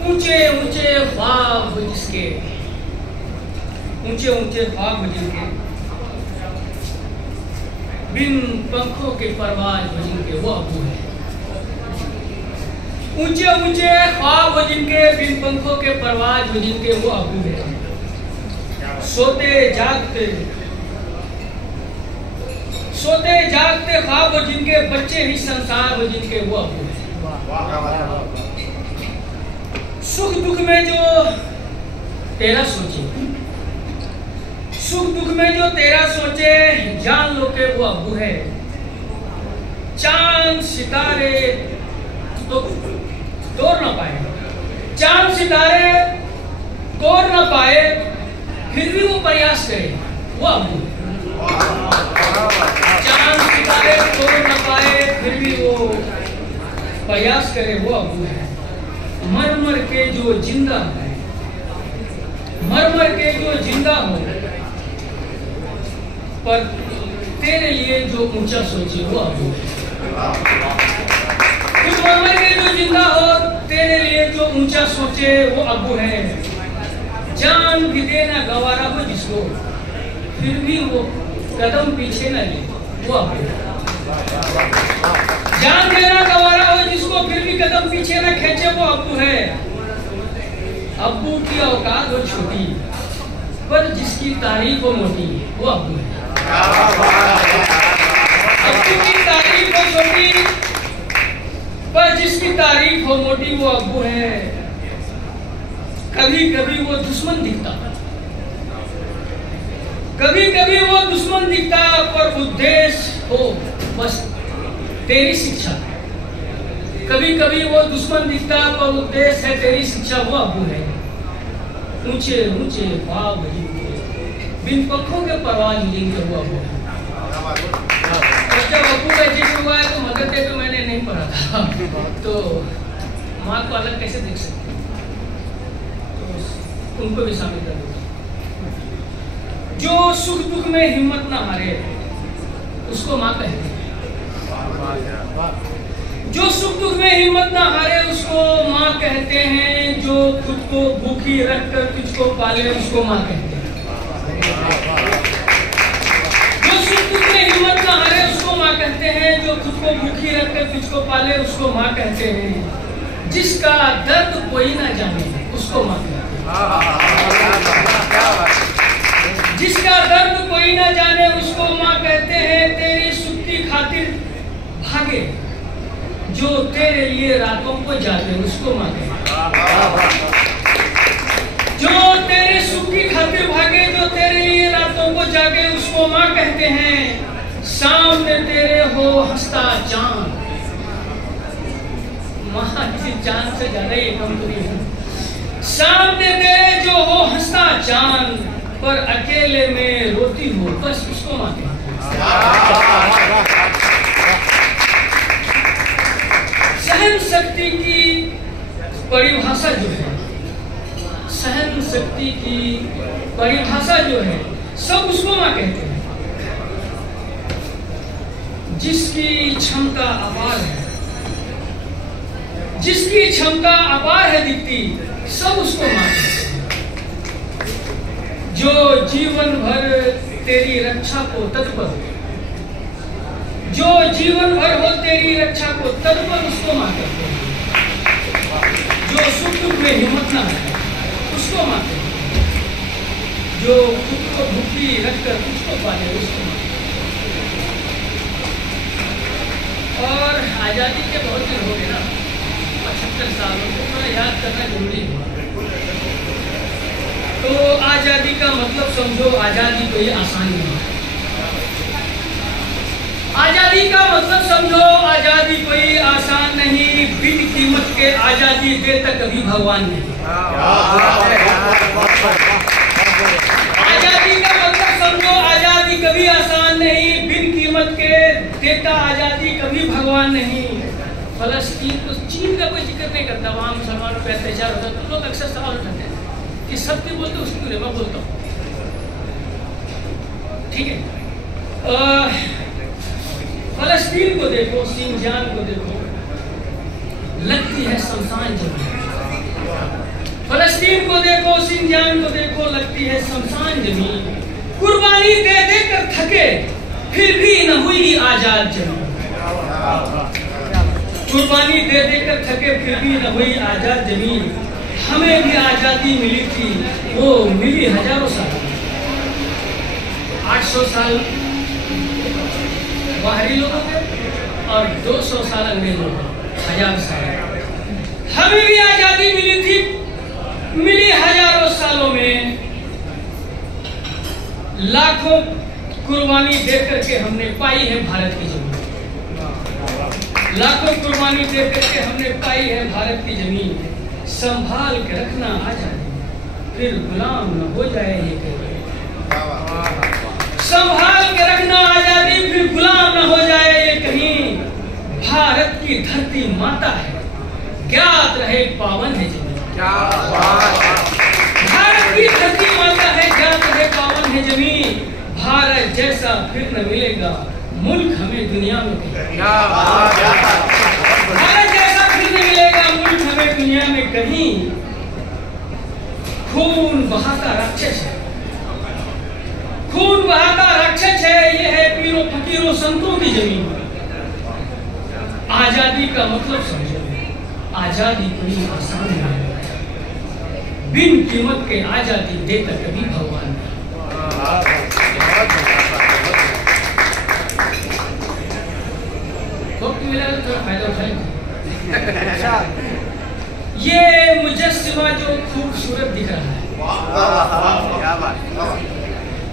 ऊंचे ऊंचे ख्वाब हो जिसके, ऊंचे ऊंचे ख्वाब हो जिनके, बिन पंखों के परवाज हो जिनके, वो अबू है। ऊंचे ऊंचे ख्वाब हो जिनके, बिन पंखों के परवाज हो जिनके, वो अबू है। सोते जागते ख्वाब हो जिनके, बच्चे ही संसार हो जिनके, वो अबू है। सुख दुख में जो तेरा सोचे, सुख दुख में जो तेरा सोचे, जान लो के वो अबू है। चांद सितारे तो तोड़ ना पाए, चांद सितारे तोड़ ना पाए, फिर भी वो प्रयास करे, वो अबू है। चांद सितारे तोड़ ना पाए, फिर भी वो प्रयास करे, वो अबू है। मर मर के जो जिंदा है, मर मर के जो जिंदा हो, पर तेरे लिए जो ऊंचा सोचे, वो अबू है। कुछ मर मर के जो जिंदा हो, तेरे लिए जो ऊंचा सोचे, वो अबू है। जान भी देना गवारा हो जिसको, फिर भी वो कदम पीछे न ले, वो अबू है। जान देना गवारा हो जिसको, फिर भी कदम पीछे न खींचे, वो अबू है। अबू की औकात हो छोटी, पर जिसकी तारीफ हो मोटी, वो अबू है। अबू की तारीफ हो छोटी, पर जिसकी तारीफ हो मोटी, वो अबू है। कभी कभी वो दुश्मन दिखता, कभी कभी वो दुश्मन दिखता, पर उद्देश्य हो बस तेरी शिक्षा। कभी कभी वो दुश्मन दिखता, पर उद्देश्य है तेरी शिक्षा, वो अबू है। ऊंचे ऊंचे ख्वाब जिनके, बिन पंखों के परवाज जिनके, वो अबू है। और जब अबू का जिक्र हुआ है तो मदद पे मैंने नहीं पढ़ा था, तो माँ को अलग कैसे देख सकते, तो उनको भी शामिल कर दो। जो सुख दुख में हिम्मत ना हारे, उसको माँ कहते हैं। जो सुख दुख में हिम्मत ना हारे, उसको माँ कहते हैं। जो खुद को भूखी रखकर तुझको पाले, उसको माँ कहते हैं। जो सुख दुख में हिम्मत ना हारे, उसको माँ कहते हैं। जो खुद को भूखी रखकर तुझको पाले, उसको माँ कहते हैं। जिसका दर्द कोई ना जाने, उसको माँ कहते हैं। जिसका दर्द कोई ना जाने, उसको माँ कहते हैं। तेरी सुख की खातिर भागे जो तेरे लिए रातों को जागे, उसको माँ कहते हैं। जो तेरे सुख की खातिर भागे, जो तेरे लिए रातों को जागे, उसको माँ कहते हैं। सामने तेरे हो हंसता चांद, माँ किसी चांद से ज्यादा ही कम तो नहीं है। सामने तेरे जो हो हंसता चांद, पर अकेले में रोती हो, बस उसको माँ कहते हैं। सहन शक्ति की परिभाषा जो है, सहन शक्ति की परिभाषा जो है, सब उसको माँ कहते हैं। जिसकी क्षमता अपार है, जिसकी क्षमता अपार है दिखती, सब उसको माँ कहते हैं। जो जीवन भर तेरी रक्षा को तत्पर, जो जीवन भर हो तेरी रक्षा को तत्पर, उसको माँ कहते हैं। जो सुख दुख में हिम्मत ना है, उसको माँ कहते हैं। जो खुद को भूखी रखकर तुझको पाले, उसको माँ कहते हैं। और आजादी के बहुत दिन हो गए ना, 75 साल, उनको थोड़ा याद करना जरूरी है। तो आजादी का मतलब समझो, आजादी कोई आसान नहीं है। आजादी का मतलब समझो, आजादी कोई आसान नहीं। बिन कीमत के आजादी देता कभी भगवान नहीं। आजादी का मतलब समझो, आजादी कभी आसान नहीं। बिन कीमत के देता आजादी कभी भगवान नहीं। फलस्तीन को, चीन का कोई जिक्र नहीं करता, वहाँ मुसलमानों पे अत्याचार होता है। तो लोग अक्सर सवाल उठाते हैं कि सब क्यों बोलते, उसकी क्यों मैं बोलता हूँ, ठीक है। फलस्तीन को देखो, सिंजान को देखो, लगती है शमशान जमीन। फलस्तीन को देखो, सिंजियांग को देखो, लगती है शमशान जमीन। कुर्बानी दे दे कर थके, फिर भी न हुई आजाद जमीन। कुर्बानी दे दे कर थके, फिर भी न हुई आजाद जमीन। हमें भी आजादी मिली थी, वो मिली हजारों साल। 800 साल बाहरी लोगों के और 200 साल अंग्रेजों के, 1000 साल। हमें भी आजादी मिली थी, मिली हजारों सालों में। लाखों कुर्बानी दे करके हमने पाई है भारत की जमीन। लाखों कुर्बानी दे करके हमने पाई है भारत की जमीन। संभाल के रखना आजादी, फिर गुलाम न हो जाए ये कहीं। संभाल के रखना आजादी, फिर गुलाम न हो जाए ये कहीं। भारत की धरती माता है, ज्ञात रहे पावन है जमीन। भारत की धरती माता है, ज्ञात रहे पावन है जमीन। भारत जैसा फिर न मिलेगा मुल्क हमें दुनिया में कहीं। भारत जैसा फिर न मिलेगा मुल्क हमें दुनिया में कहीं। खून बहाता राक्षस है, खून बहाता राक्षस है, ये है पीरों फकीरों संतों की जमीन। आजादी का मतलब समझो, आजादी कोई आसान नहीं है। बिन कीमत के आजादी देता कभी भगवान। वक्त मिला तो थोड़ा फायदा उठाएंगे। ये मुजस्सिमा जो खूबसूरत दिख रहा है,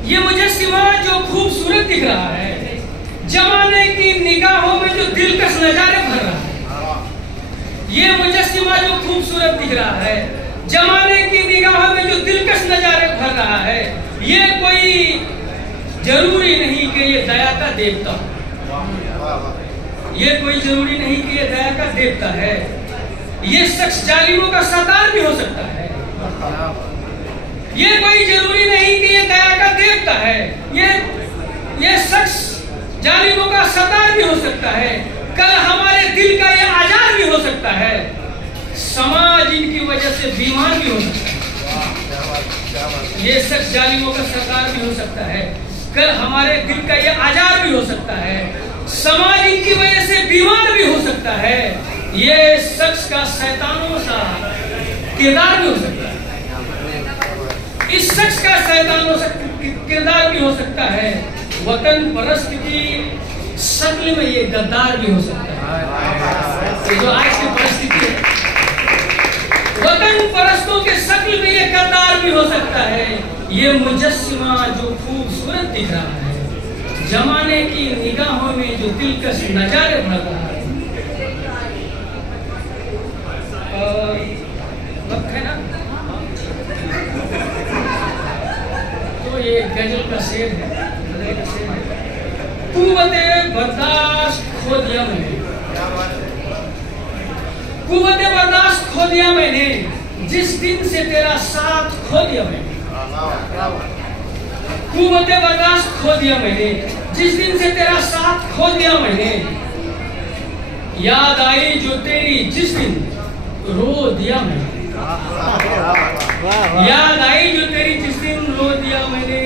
ये मुजस्सिमा जो खूबसूरत दिख रहा है, जमाने की निगाहों में जो दिलकश नजारे भर रहा है। ये मुजस्सिमा जो खूबसूरत दिख रहा है, जमाने की निगाहों में जो दिलकश नजारे भर रहा है। ये कोई जरूरी नहीं कि ये दया का देवता, ये कोई जरूरी नहीं कि ये दया का देवता है। ये शख्स जालिमों का सरदार भी हो सकता है। ये कोई जरूरी नहीं कि ये दया का देवता है। ये शख्स जालिमों का सरदार भी हो सकता है। कल हमारे दिल का ये आजाद भी हो सकता है। समाज इनकी वजह से बीमार भी हो सकता है। ये शख्स जालिमों का सरदार भी हो सकता है। कल हमारे दिल का ये आजाद भी हो सकता है। समाज इनकी वजह से बीमार भी हो सकता है। ये शख्स का शैतानों सा किरदार भी हो सकता है। इस शख्स का शैतानों सा किरदार भी हो सकता है। वतन परस्त की शक्ल में ये गद्दार भी हो सकता है। ये जो आज की परिस्थिति है, वतन परस्तों के शक्ल में ये गद्दार भी हो सकता है। ये मुजस्सिमा जो खूबसूरत दिख रहा है, जमाने की निगाहों में जो दिलकश नजारे भर रहा है। और वक्त है ना, तो ये गजल का शेर है, कुव्वते बर्दाश्त खो दिया मैंने, कुव्वते बर्दाश्त खो दिया मैंने, जिस दिन से तेरा साथ खो दिया मैंने। कुव्वते बर्दाश्त खो दिया मैंने, जिस दिन से तेरा साथ खो दिया मैंने। याद आई जो तेरी जिस दिन रो दिया मैंने, याद आई जो तेरी जिस दिन रो दिया मैंने।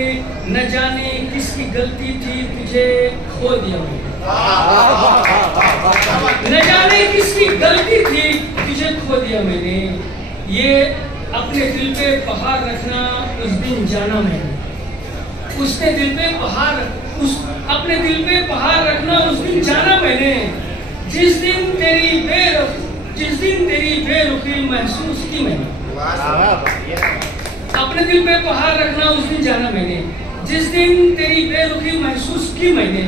न जाने किसकी गलती थी तुझे खो दिया मैंने, न जाने किसकी गलती थी तुझे खो दिया मैंने। ये अपने दिल पे पहाड़ रखना उस दिन जाना मैंने, उसने दिल पे पहाड़, उस अपने दिल पे पहाड़ रखना उस दिन जाना मैंने। जिस दिन तेरी बेरुखी महसूस की मैंने, अपने दिल पे पहाड़ रखना उस दिन जाना मैंने। जिस दिन तेरी बेरुखी महसूस की मैंने।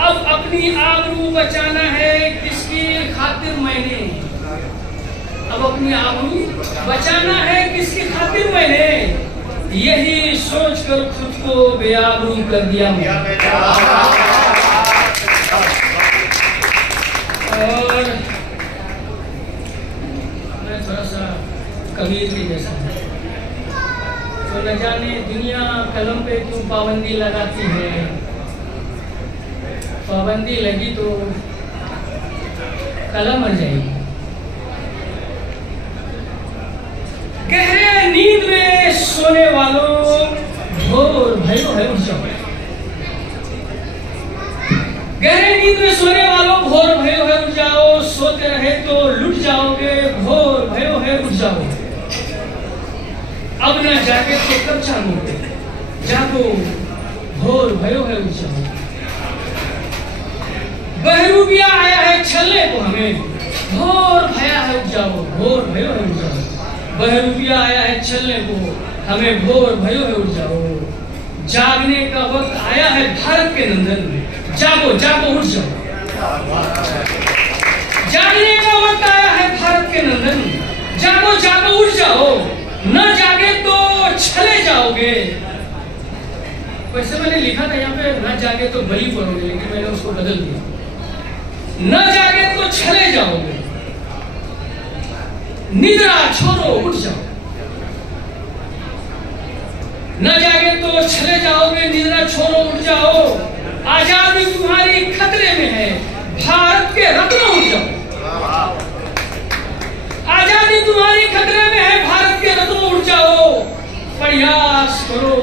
अब अपनी आबरू बचाना है किसकी खातिर मैंने, अब अपनी आबरू बचाना है किसकी खातिर मैंने। यही सोचकर खुद को बेआबरू कर दिया मैंने। और मैं थोड़ा सा कबीर के जैसा है, तो न जाने दुनिया कलम पे क्यों पाबंदी लगाती है। पाबंदी लगी तो कलम मर जाएगी। गहरे सोने वालों घोर भयो है उठ जाओ। गहरे नींद में सोने वालों घोर भयो है उठ जाओ। सोते रहे तो लुट जाओगे, घोर भयो है उठ जाओ। अब न जागे तो कब जागोगे, जागो घोर भयो है उठ जाओ। बहरूपिया आया है छलने को हमें, घोर भया है उठ जाओ, घोर भयो है उठ जाओ। बहरूपिया आया है छलने को हमें, घोर भयो है उठ जाओ। जागने का वक्त आया है भारत के नंदन में, जागो जागो उठ जाओ। जागने का वक्त आया है भारत के नंदन में, जागो जागो उठ जाओ। न जागे तो छले जाओगे। वैसे मैंने लिखा था यहाँ पे न जागे तो बलि पड़ोगे, लेकिन मैंने उसको बदल दिया, न जागे तो छले जाओगे। निद्रा छोड़ो उठ जाओ। न जागे तो छले जाओगे, निद्रा छोड़ो उठ जाओ। आजादी तुम्हारी खतरे में है, भारत के रत्नों उठ जाओ। आजादी तुम्हारी खतरे में है, भारत के रत्नों उठ जाओ। प्रयास करो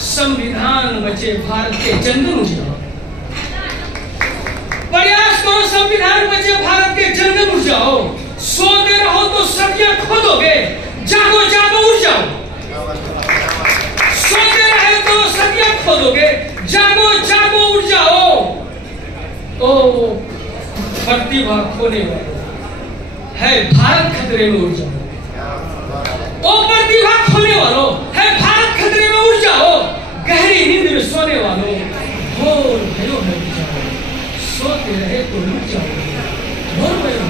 संविधान बचे, भारत के चंदन उठ जाओ। प्रयास करो संविधान बचे, भारत के चंदन उठ जाओ। सोते रहो तो सदियां खोदोगे, जागो जागो उठ जाओ। सोते रहे तो सदियां खोदोगे, जागो जागो उठ जाओ। ओ प्रतिभा खोने वालों है भारत खतरे में उठ जाओ। ओ प्रतिभा खोने वालों है भारत खतरे में उठ जाओ। गहरी नींद में सोने वालों घोर भयो है उठ जाओ। सोते रहे तो लुट जाओ, घोर भयो